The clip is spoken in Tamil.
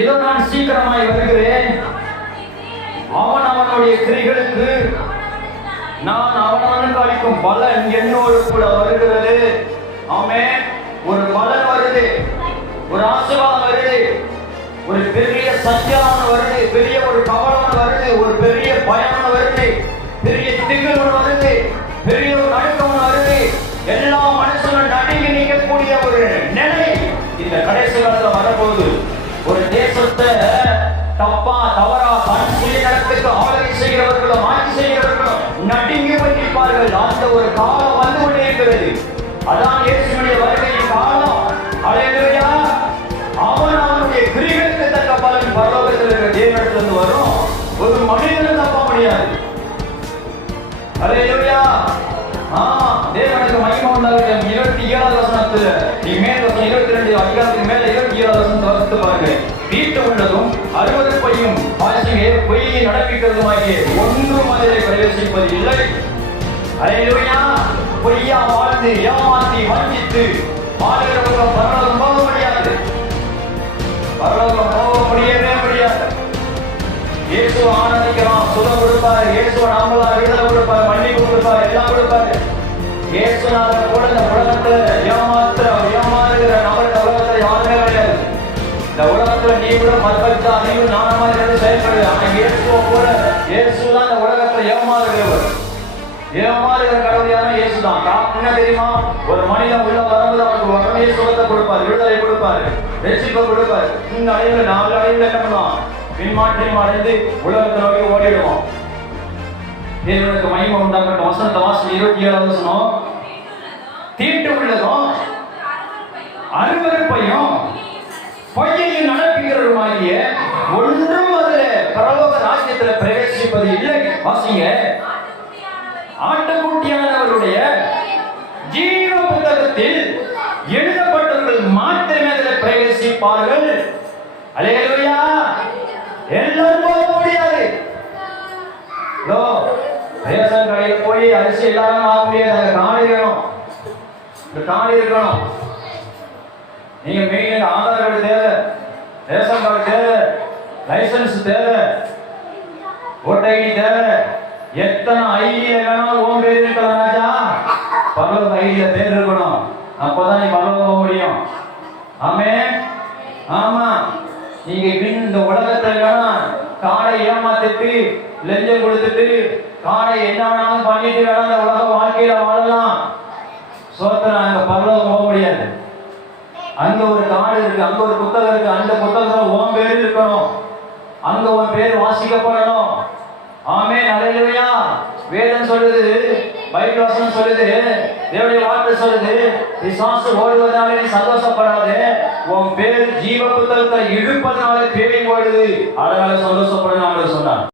இதோ நான் சீக்கிரமாய் வருகிறேன். அவன் அவனுடைய கிரிகளுக்கு நான் அவனுக்கு அளிக்கும் பலன் என்னோடு கூட வருகிறது. ஆமென். ஒரு பலன் வருது, ஒரு ஆசீர்வாதம் வருது, ஒரு பெரிய சஞ்சலம் வருது, பெரிய ஒரு கவலம் வருது, ஒரு பெரிய பயம் வருது, பெரிய திகில் வருது, பெரிய ஒரு நடுக்கம் வருது. எல்லா மனுஷனும் நடுங்கி நிற்கக்கூடிய ஒரு நிலை இந்த கடைசி காலத்துல வரப்போகுது. ஒரு தேசத்தை தப்பா தவறா தன் சுயநலத்துக்கு ஆளுகை செய்கிறவர்களும் ஆட்சி செய்கிறவர்களும் நடுங்கி வைப்பார்கள். அந்த ஒரு காலம் வந்து கொண்டே இருக்கிறது. அதான் இயேசுவினுடைய வருகையின் காலம். அல்லேலூயா. அவன் அவனுடைய கிரியைகளுக்கு தக்க பலன் பரலோகத்தில் இருக்கிற தேவனிடத்திலிருந்து வரும். ஒரு மனிதனும் தப்ப முடியாது. அல்லேலூயா. தேவனுக்கு மகிமை உண்டாகட்டும். 27வது வசனத்துல நீ மேல் வசனம் 22 அதிகாரத்துக்கு மேல 27வது வசனத்தை வாசித்து பாருங்க. வீட்டு உள்ளதும் 60 பையும் வாசிங்க பொய்யை நடப்பிக்கிறதுமாகிய ஒன்றும் அதிலே பிரவேசிப்பது இல்லை. அல்லேலூயா. பொய்யா வாழ்ந்து ஏமாத்தி வஞ்சித்து வாழ்கிறவர்கள் பரலோகம் போக முடியாது. பரலோகம் போக முடியவே முடியாது. இயேசு ஆனந்திக்கலாம், சுகம் கொடுப்பாரு. இயேசு நாமலாம் விடுதலை கொடுப்பாரு, மன்னிப்பு கொடுப்பாரு, எல்லாம் கொடுப்பாரு. இயேசுனால கூட இந்த உலகத்துல ஏமாறுகிற நபர் இந்த உலகத்துல யாருமே கிடையாது. இந்த உலகத்துல நீ கூட மற்பத்தா நீ நானமா இருந்து செயல்படுது. ஆனா இயேசுவ கூட இயேசுதான் இந்த உலகத்துல ஏமாறுகிறவர். ஏமாறுகிற கடவுள் யாரும் இயேசுதான். என்ன தெரியுமா? ஒரு மனிதன் உள்ள வரும்போது அவனுக்கு உடனே சுகத்தை கொடுப்பாரு, விடுதலை கொடுப்பாரு, ரட்சிப்பை கொடுப்பாரு. இந்த அடைவுல 4 அடைவுல என்ன பண்ணுவான்? பின்மாற்றம் அடைந்து உலகத்தை நோக்கி ஓடிடுவோம். தேவனுக்கு மகிமை உண்டாகட்டும். வசனத்தை வாசி 27வது வசனம். தீட்டு உள்ளதும் அருவருப்பையும் பொய்யையும் நடப்புகிறவருமாகிய ஒன்றும் அதில் பரலோக ராஜ்யத்தில் பிரவேசிப்பது இல்லை. வாசிங்க. ஆட்டுக்குட்டியானவருடைய ஜீவ புத்தகத்தில் எழுதப்பட்டவர்கள் மாத்திரமே அதில் பிரவேசிப்பார்கள். அல்லேலூயா. எல்லாரும் போக முடியாது. ரேஷன் கடையில் போய் அரிசி எல்லாரும் வாங்க முடியாது. அந்த காணி வேணும், இந்த காணி இருக்கணும். நீங்க மெயின் ஆதார் கார்டு தேவை, ரேஷன் கார்டு தேவை, லைசன்ஸ் தேவை, ஓட்டர் ஐடி தேவை. எத்தனை ஐடியில வேணாலும் உன் பேர் இருக்கலாம் ராஜா. பரலோக ஐடியில பேர் இருக்கணும். அப்பதான் நீ பரலோகம் போக முடியும். ஆமென். ஆமா. நீங்க இந்த உலகத்துல வேணா காடை ஏமாத்திட்டு லஞ்சம் கொடுத்துட்டு காடை என்ன வேணாலும் பண்ணிட்டு வேணா இந்த உலக வாழ்க்கையில வாழலாம். சோத்தனை அங்க பரலோகம் போக முடியாது. அங்க ஒரு காடு இருக்கு, அங்க ஒரு புத்தகம் இருக்கு. அந்த புத்தகத்துல உன் பேர் இருக்கணும், அங்க உன் பேர் வாசிக்கப்படணும். ஆமென். அல்லேலூயா. வேதம் சொல்லுது, பைபிள் வசனம் சொல்லுது, தேவனுடைய வார்த்தை சொல்லுது, பிசாசு ஓடுவதனால நீ சந்தோஷப்படாதே, உன் பேர் ஜீவ புத்தகத்தை இழுப்பதனால பேய் ஓடுது, அதனால சந்தோஷப்படணும் சொன்னார்.